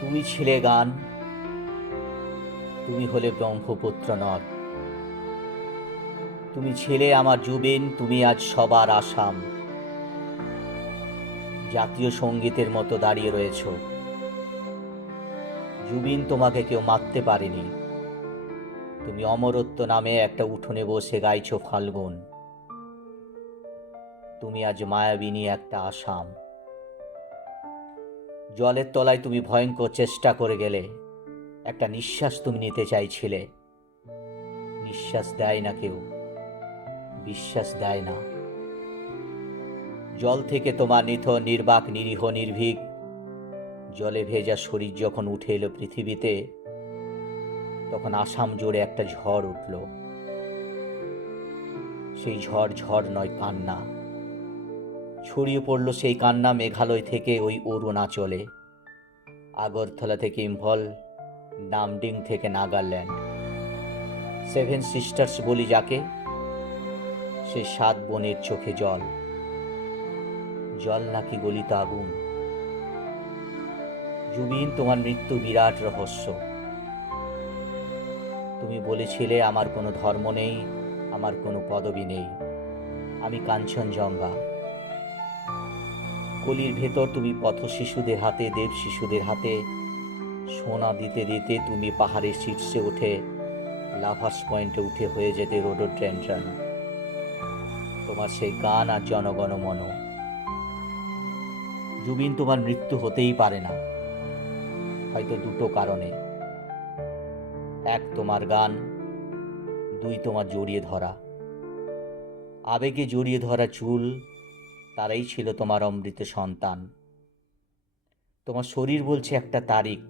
তুমি ছিলে গান, তুমি হলে ব্রহ্মপুত্র নদ। তুমি ছিলে আমার জুবিন, তুমি আজ সবার আসাম। জাতীয় সঙ্গীতের মতো দাঁড়িয়ে রয়েছ। জুবিন, তোমাকে কেউ মারতে পারেনি। তুমি অমরত্ব নামে একটা উঠোনে বসে গাইছো ফাল্গুন। তুমি আজ মায়াবিনী একটা আসাম। জলের তলায় তুমি ভয়ঙ্কর চেষ্টা করে গেলে। একটা নিঃশ্বাস তুমি নিতে চাইছিলে। নিঃশ্বাস দেয় না কেউ, বিশ্বাস দেয় না। জল থেকে তোমার নিথর নির্বাক নিরীহ নির্ভীক জলে ভেজা শরীর যখন উঠে এলো পৃথিবীতে, তখন আসাম জুড়ে একটা ঝড় উঠল। সেই ঝড় ঝড় নয়, কান্না। ছড়িয়ে পড়ল সেই কান্না মেঘালয় থেকে ওই অরুণাচলে, আগরতলা থেকে ইম্ফল, নামডিং থেকে নাগাল্যান্ড। সেভেন সিস্টার্স বলি যাকে, সে 7 বোনের চোখে জল। জল নাকি গলিত আগুন। জুবিন, তোমার মৃত্যু বিরাট রহস্য। তুমি বলেছিলে আমার কোনো ধর্ম নেই, আমার কোনো পদবি নেই, আমি কাঞ্চনজঙ্ঘা। কলির ভেতর তুমি পথ শিশুদের হাতে, দেব শিশুদের হাতে সোনা দিতে দিতে তুমি পাহাড়ের শীর্ষে উঠে লাভার্স পয়েন্টে উঠে হয়ে যেতে রোডোডেনড্রন। তোমার সেই গান আর জনগণমন। জুবিন, তোমার মৃত্যু হতেই পারে না, হয়তো দুটো কারণে। 1, তোমার গান। 2, তোমার জড়িয়ে ধরা, আবেগে জড়িয়ে ধরা চুল, তারাই ছিল তোমার অমৃত সন্তান। তোমার শরীর বলছে একটা তারিখ,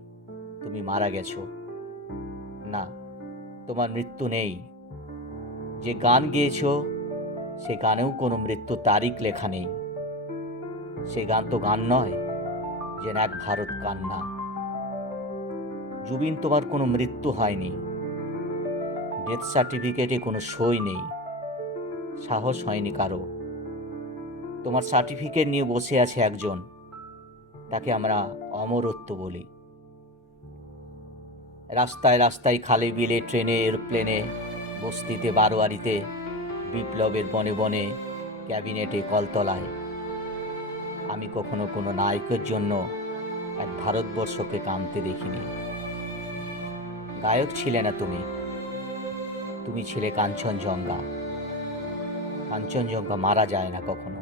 তুমি মারা গেছো। না, তোমার মৃত্যু নেই। যে গান গেয়েছো সে গানেও কোনো মৃত্যু তারিখ লেখা নেই। সে গান তো গান নয়, যেন এক ভারত কান্না। জুবিন, তোমার কোনো মৃত্যু হয়নি। ডেথ সার্টিফিকেটে কোনো সই নেই, সাহস হয়নি কারো। তোমার সার্টিফিকেট নিয়ে বসে আছে একজন, তাকে আমরা অমরত্ব বলি। রাস্তায় রাস্তায়, খালে বিলে, ট্রেনে, এরোপ্লেনে, বস্তিতে, বারোয়ারিতে, বিপ্লবের বনে বনে, ক্যাবিনেটে, কলতলায় আমি কখনো কোনো নায়কের জন্য এক ভারতবর্ষকে কাঁদতে দেখিনি। গায়ক ছিলে না তুমি, তুমি ছিলে কাঞ্চনজঙ্ঘা। কাঞ্চনজঙ্ঘা মারা যায় না কখনো।